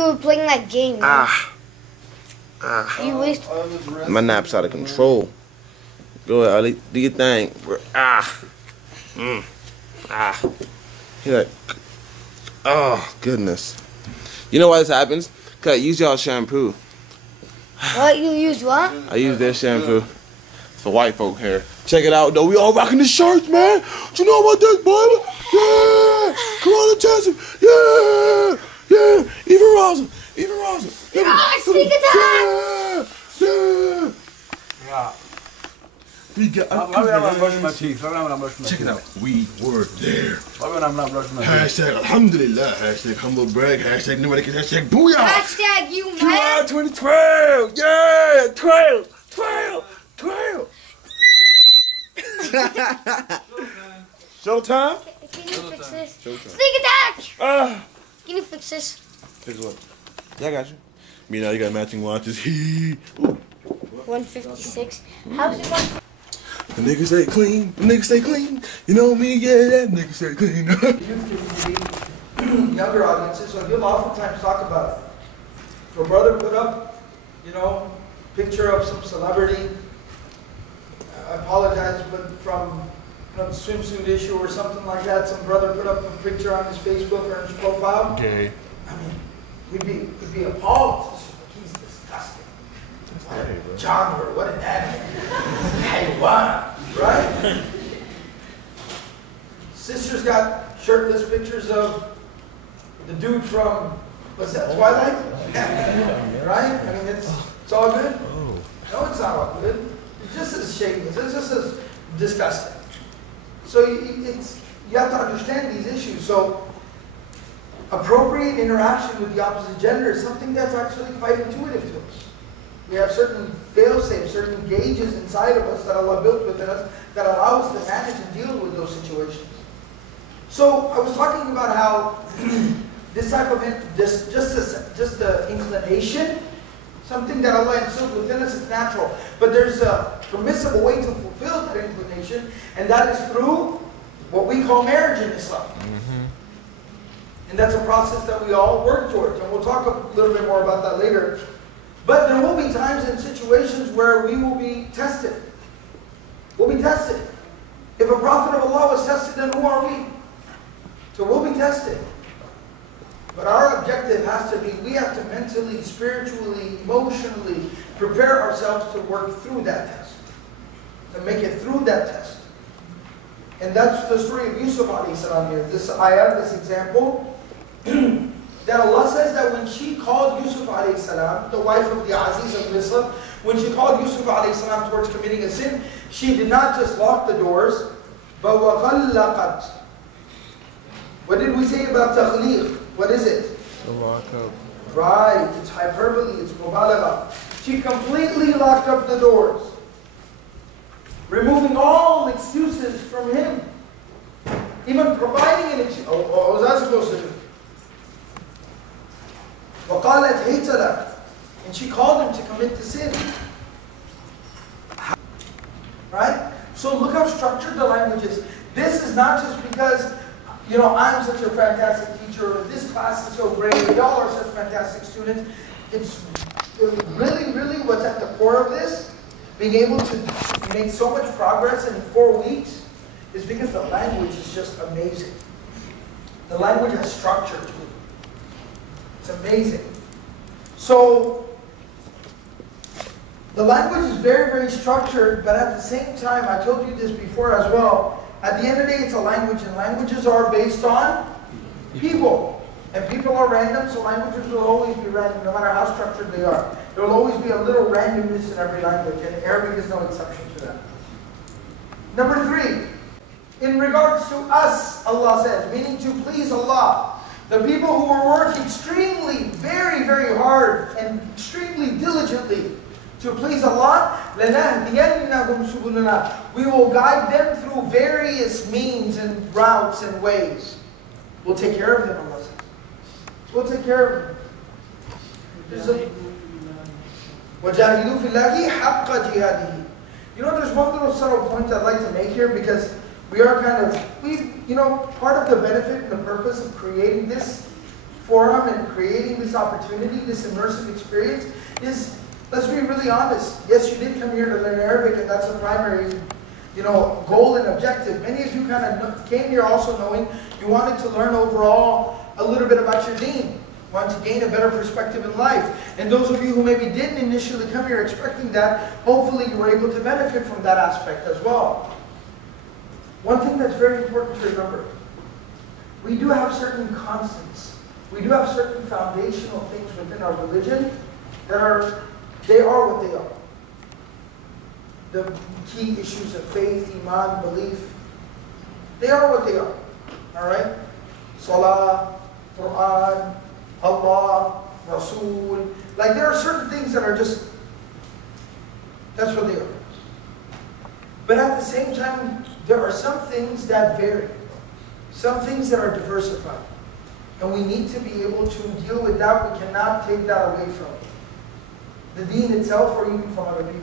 You were playing that game. You waste. My nap's out of control. Go ahead, Ali. Do your thing. You're like, oh, goodness. You know why this happens? Because I use y'all shampoo. What? You use what? I use their shampoo. It's for white folk hair. Check it out, though. We all rocking the shirts, man. Do you know about this, boy? Yeah. Come on, Jackson. Yeah. Yeah. Even Rosa. Even Rosa. Sneak attack. Yeah. Yeah. We got. Why would I not brush my teeth? Why would I not brush my teeth? Check it out. We were there. Why would I not brush my teeth? Hashtag Alhamdulillah. Hashtag humble brag. Hashtag nobody can. Hashtag booyah. Hashtag you man. QI2012. Yeah. 12. Showtime? Can you fix this? Sneak attack! Can you fix this? Fix what? Yeah, I got you. Me now, you got matching watches. 156. How's it going? The niggas stay clean. The niggas stay clean. You know me, yeah, that niggas stay clean. Younger audiences, so he'll oftentimes talk about it. If a brother put up, picture of some celebrity, I apologize, but from the swimsuit issue or something like that, some brother put up a picture on his Facebook or his profile. Okay. I mean, we'd be appalled. He's disgusting. What a genre, what an animal. Haywan, right? Sister's got shirtless pictures of the dude from, what's that, Twilight? Right? I mean, it's all good. No, it's not all good. It's just as shameless. It's just as disgusting. So you have to understand these issues. So appropriate interaction with the opposite gender is something that's actually quite intuitive to us. We have certain fail-safes, certain gauges inside of us that Allah built within us that allow us to manage and deal with those situations. So I was talking about how this type of just the inclination, something that Allah instilled within us is natural. But there's a permissible way to fulfill that inclination, and that is through what we call marriage in Islam. And that's a process that we all work towards. And we'll talk a little bit more about that later. But there will be times and situations where we will be tested. We'll be tested. If a prophet of Allah was tested, then who are we? So we'll be tested. But our objective has to be, we have to mentally, spiritually, emotionally prepare ourselves to work through that test. To make it through that test. And that's the story of Yusuf alayhi salam here. This ayah, this example, that Allah says that when she called Yusuf alayhi salam, the wife of the Aziz of Misr, when she called Yusuf alayhi salam towards committing a sin, she did not just lock the doors, but وَغَلَّقَتْ. What did we say about taghliq? What is it? Right, it's hyperbole, it's mubalagha. She completely locked up the doors, removing all excuses from him. Even providing an excuse. What was I supposed to do? وَقَالَتْ هَيْتَ لَكَ. And she called him to commit the sin. Right? So look how structured the language is. This is not just because, I'm such a fantastic teacher, or this class is so great, or y'all are such fantastic students. It's really, really what's at the core of this, being able to make so much progress in 4 weeks, is because the language is just amazing. The language has structure to it. It's amazing. So, the language is very, very structured, but at the same time, I told you this before as well, at the end of the day, it's a language, and languages are based on people. And people are random, so languages will always be random, no matter how structured they are. There will always be a little randomness in every language, and Arabic is no exception to that. Number 3, in regards to us, Allah says, meaning to please Allah. The people who were working extremely, very, very hard and extremely diligently to please Allah, لَنَهْدِيَنَّهُمْ سُبُلُنَا. We will guide them through various means and routes and ways. We'll take care of them, Allah says. We'll take care of them. وَجَاهِدُوا فِي اللَّهِ حَقَّ جِهَادِهِ. There's one little subtle point I'd like to make here, because we are part of the benefit and the purpose of creating this forum and creating this opportunity, this immersive experience is, let's be really honest. Yes, you did come here to learn Arabic, and that's a primary, goal and objective. Many of you kind of came here also knowing you wanted to learn overall a little bit about your deen, wanted to gain a better perspective in life. And those of you who maybe didn't initially come here expecting that, hopefully you were able to benefit from that aspect as well. One thing that's very important to remember, we do have certain constants. We do have certain foundational things within our religion that they are what they are. The key issues of faith, iman, belief, they are what they are. Alright? Salah, Quran, Allah, Rasul. Like there are certain things that are just, that's what they are. But at the same time, there are some things that vary. Some things that are diversified. And we need to be able to deal with that. We cannot take that away from the deen itself or even from other people.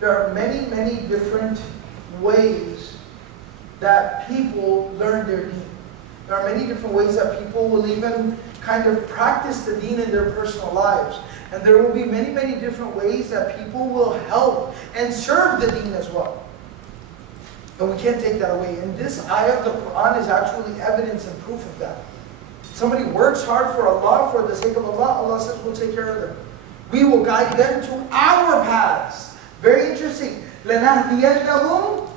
There are many, many different ways that people learn their deen. There are many different ways that people will even kind of practice the deen in their personal lives. And there will be many, many different ways that people will help and serve the deen as well. And we can't take that away. And this ayah of the Quran is actually evidence and proof of that. Somebody works hard for Allah, for the sake of Allah, Allah says we'll take care of them. We will guide them to our paths. Very interesting. لَنَهْدِيَنَّهُمْ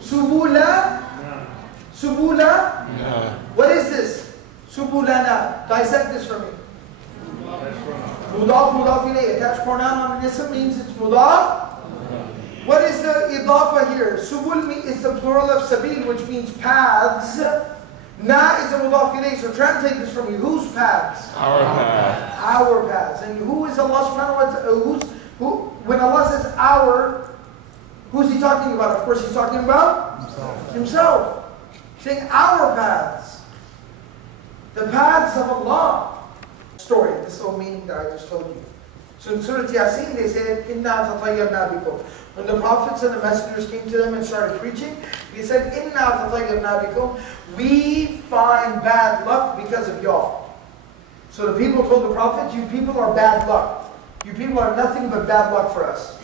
سُبُولَ. What is this? Subulana. Dissect this for me. Mudaf, mudaf ilayh. Attached pronoun on an ism means it's mudaf. What is the idafa here? Subul is the plural of sabil, which means paths. Na is a mudaf ilayh. So translate this for me. Whose paths? Our paths. Our paths. And who is Allah subhanahu wa ta'ala? When Allah says our, who's He talking about? Of course He's talking about Himself. Saying our paths. The paths of Allah. Story, this whole meaning that I just told you. So in Surah Yasin they said, Inna tatayyarna bikum. When the prophets and the messengers came to them and started preaching, they said, Inna tatayyarna bikum. We find bad luck because of y'all. So the people told the prophet, you people are bad luck. You people are nothing but bad luck for us.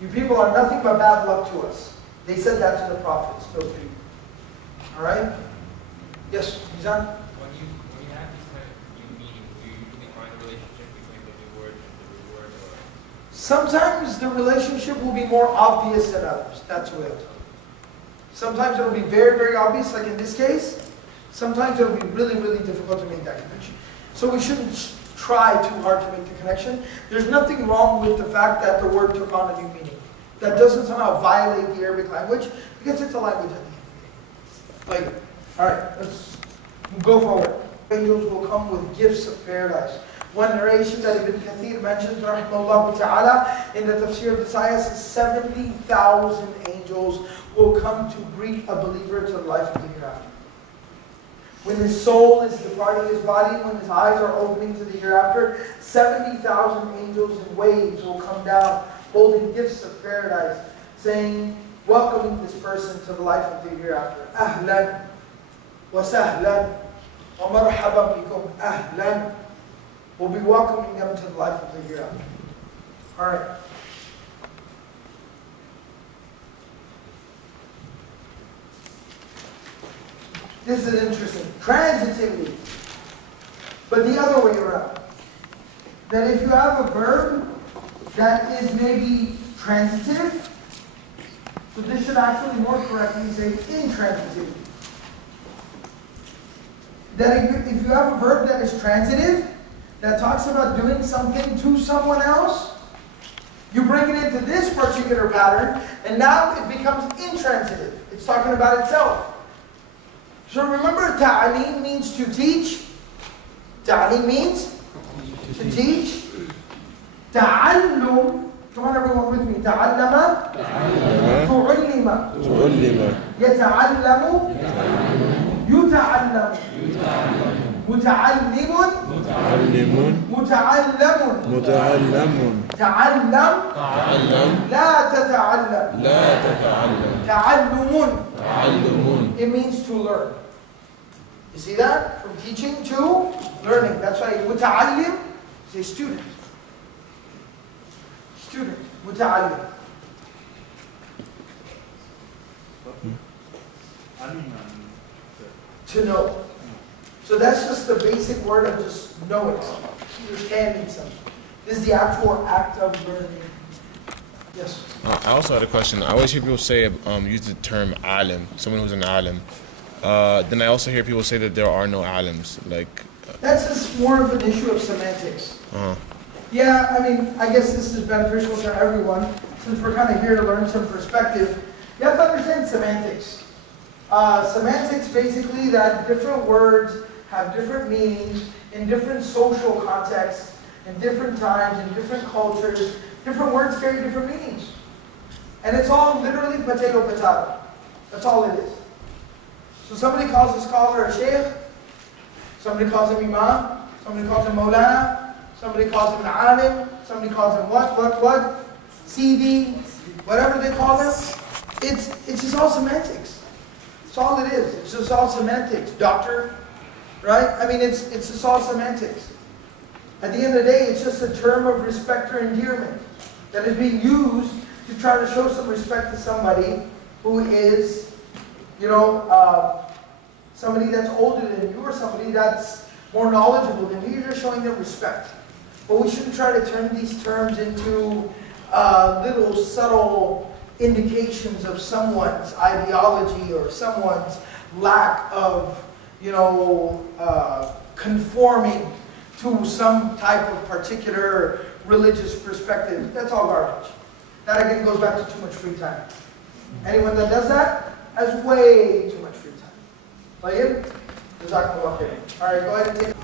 You people are nothing but bad luck to us. They said that to the prophets, those people. Alright? Yes, Mizan? When you have these kind of new meanings, do you usually find a relationship between the new word and the root word? Or? Sometimes the relationship will be more obvious than others. That's the way I'll tell you. Sometimes it will be very, very obvious, like in this case. Sometimes it will be really, really difficult to make that connection. So we shouldn't try too hard to make the connection. There's nothing wrong with the fact that the word took on a new meaning. That doesn't somehow violate the Arabic language, because it's a language at the end of the day. Like, alright, let's go forward. Angels will come with gifts of paradise. One narration that Ibn Kathir mentions, rahimahullah ta'ala, in the tafsir of this ayah says 70,000 angels will come to greet a believer to the life of the hereafter. When his soul is departing his body, when his eyes are opening to the hereafter, 70,000 angels in waves will come down, holding gifts of paradise, saying, welcoming this person to the life of the hereafter. Ahlan wa sahlan wa marhaban bikum. Ahlan. We'll be welcoming them to the life of the hereafter. Alright. This is interesting. Transitivity. But the other way around. That if you have a verb that is maybe transitive, so this should actually more correctly say intransitivity. That if you have a verb that is transitive, that talks about doing something to someone else, you bring it into this particular pattern, and now it becomes intransitive. It's talking about itself. So remember, ta'alim means to teach. Ta'alim means to teach. Ta'allum, come on everyone with me. Ta'allama, tu'allima. Yata'allamu, yuta'allamu. متعلم متعلم تعلم لا تتعلم تعلم It means to learn. You see that? From teaching to learning. That's why متعلم is a student. Student. متعلم. To know. So that's just the basic word of just knowing something, understanding something. This is the actual act of learning. Yes? I also had a question. I always hear people say, use the term alim, someone who's an alim. Then I also hear people say that there are no alims. Like, that's just more of an issue of semantics. Yeah, I mean, I guess this is beneficial to everyone. Since we're kind of here to learn some perspective, you have to understand semantics. Semantics basically that different words have different meanings in different social contexts, in different times, in different cultures. Different words carry different meanings. And it's all literally potato. That's all it is. So somebody calls a scholar a sheikh, somebody calls him imam, somebody calls him maulana, somebody calls him an alim, somebody calls him what, CD, whatever they call them. It's just all semantics. That's all it is. It's just all semantics. Doctor, right? I mean, it's just all semantics. At the end of the day, it's just a term of respect or endearment that is being used to try to show some respect to somebody who is, somebody that's older than you or somebody that's more knowledgeable than you. You're just showing them respect. But we shouldn't try to turn these terms into little subtle indications of someone's ideology or someone's lack of, conforming to some type of particular religious perspective. That's all garbage. That again goes back to too much free time. Anyone that does that has way too much free time. طيب? جزاكم الله خير. All right, go ahead and take